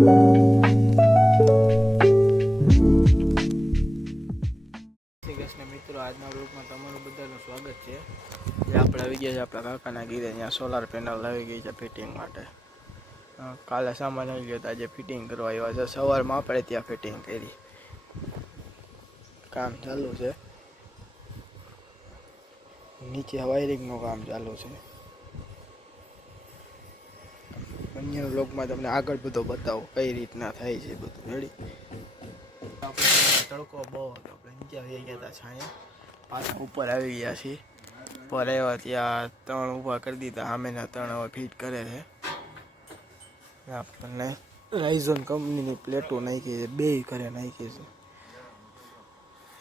મિત્રો, આજના બ્લોગમાં તમારું બધાનું સ્વાગત છે. જે આપણે આવી ગયા છે આપણા કાકાના ઘીરે, ત્યાં સોલાર પેનલ આવી ગઈ છે ફિટિંગ માટે. કાલે સામાન આવી ગયો, આજે ફિટિંગ કરવા આવ્યા છે. સવારમાં આપણે ત્યાં ફિટિંગ કરી, કામ ચાલુ છે. નીચે વાયરિંગનું કામ ચાલુ છે. અન્ય બ્લોગમાં તમને આગળ બધો બતાવો કઈ રીતના થાય છે બધું. રેડી? તડકો બહુ હતો, આપણે નીચે આવી ગયા હતા છાંયા. પાછા ઉપર આવી ગયા છીએ. ઉપર આવ્યા ત્યાં 3 ઊભા કરી દીધા, સામેના 3 હવે ફિટ કરે છે. આપણને રાઇઝોન કંપનીની પ્લેટો નાખી છે, 2 ઘરે નાખી છે.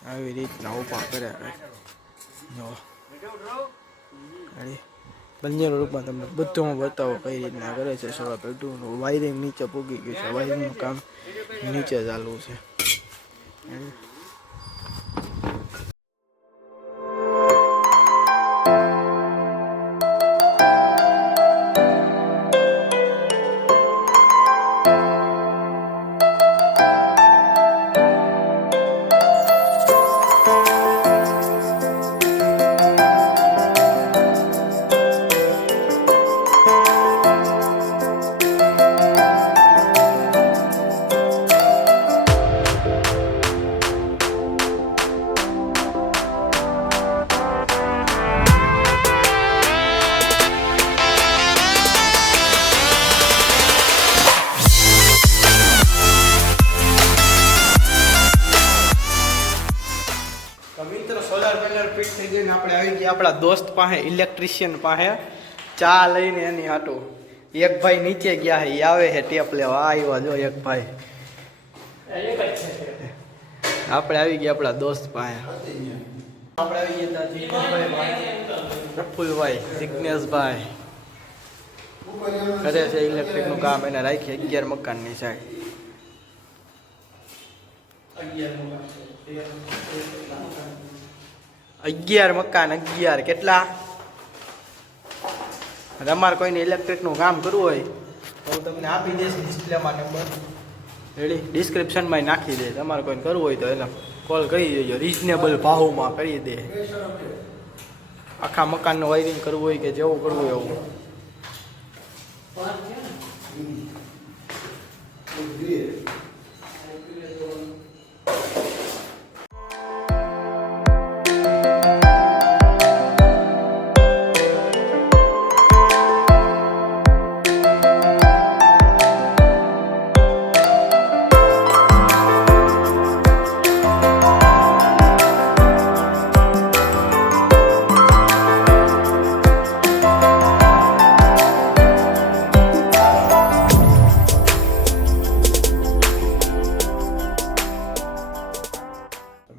આવી રીતના ઊભા કરે. બંને રૂપમાં તમને બધું બતાવો કઈ રીતના કરે છે. સોલાર પેનલનું વાયરિંગ નીચે પૂગી ગયું છે, વાયરિંગનું કામ નીચે ચાલુ છે. મિત્રો, સોલાર પેનલ ફિટ થઈ ગઈ ને આપણે આવી ગયા આપણા દોસ્ત પાસે, ઇલેક્ટ્રિશિયન પાસે. ચા લઈને એની હાટું એક ભાઈ નીચે ગયા છે, એ આવે છે ટેપ લેવા. આવ્યા જો એક ભાઈ. આપણે આવી ગયા આપણા દોસ્ત પાસે. આપણે આવી ગયા પ્રફુલભાઈ, જિગ્નેશભાઈ કરે છે ઇલેક્ટ્રિકનું કામ. એને રાખી 11 મકાનની સાઈડ. 11 મકાન. 11 કેટલા? તમારે કોઈને ઇલેક્ટ્રિકનું કામ કરવું હોય તો હું તમને આપી દઈશ ડિસ્પ્લેમાં નંબર. રેડી? ડિસ્ક્રિપ્શનમાં નાખી દે. તમારે કોઈને કરવું હોય તો એને કોલ કરી દેજો, રિઝનેબલ ભાવમાં કરી દે. આખા મકાનનું વાયરિંગ કરવું હોય કે જેવું કરવું હોય એવું.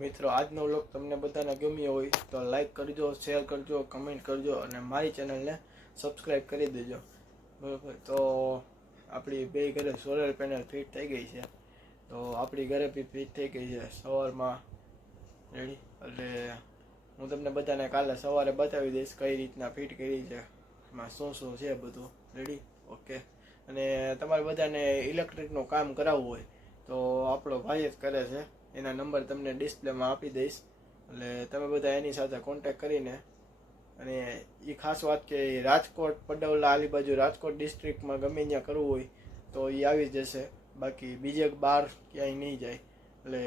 મિત્રો, આજનો વ્લોગ તમને બધાને ગમ્યો હોય તો લાઈક કરજો, શેર કરજો, કમેન્ટ કરજો અને મારી ચેનલને સબસ્ક્રાઈબ કરી દેજો. બરાબર? તો આપણી 2 ઘરે સોલાર પેનલ ફિટ થઈ ગઈ છે. તો આપણી ઘરે બી ફિટ થઈ ગઈ છે સવારમાં. રેડી? એટલે હું તમને બધાને કાલે સવારે બતાવી દઈશ કઈ રીતના ફિટ કરી છે, એમાં શું છે બધું. રેડી? ઓકે. અને તમારે બધાને ઇલેક્ટ્રિકનું કામ કરાવવું હોય તો આપણો ભાઈ જ કરે છે. એના નંબર તમને ડિસ્પ્લેમાં આપી દઈશ. એટલે તમે બધા એની સાથે કોન્ટેક કરીને, અને એ ખાસ વાત કે રાજકોટ, પડવલા, આલી બાજુ રાજકોટ ડિસ્ટ્રિક્ટમાં ગમે ત્યાં કરવું હોય તો એ આવી જશે. બાકી બીજે બહાર ક્યાંય નહીં જાય. એટલે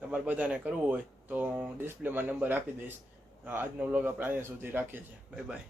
તમારે બધાને કરવું હોય તો ડિસ્પ્લેમાં નંબર આપી દઈશ. આજનો વ્લોગ આપણે અહીંયા સુધી રાખીએ છીએ. Bye bye.